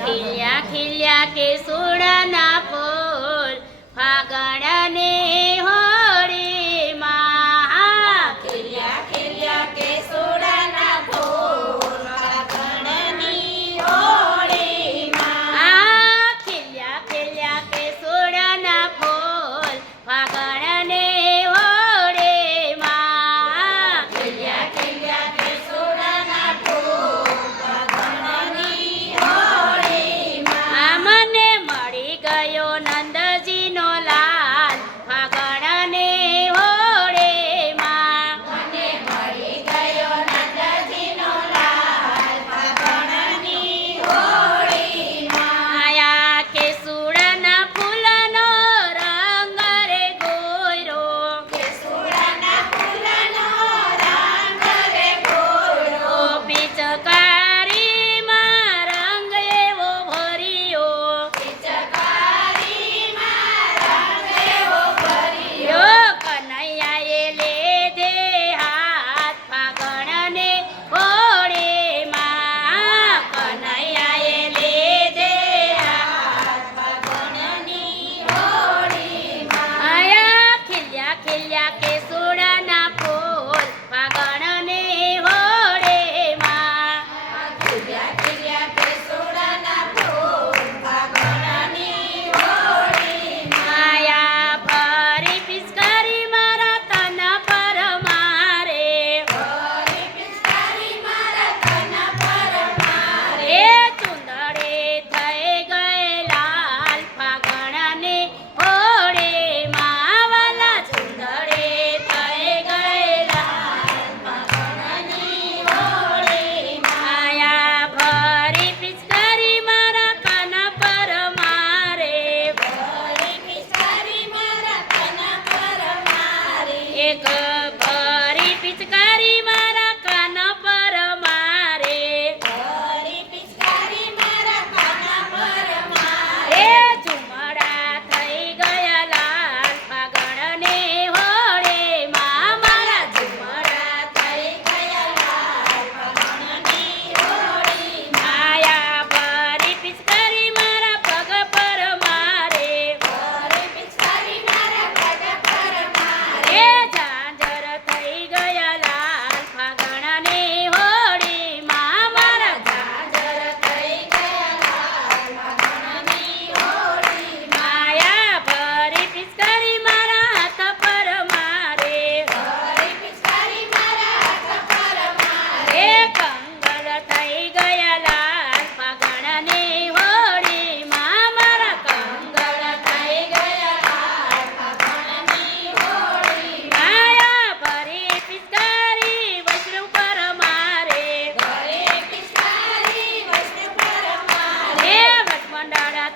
ખીલ્યા ખીલ્યા કે સોડાના ફૂલ ફાગણ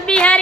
বিহারী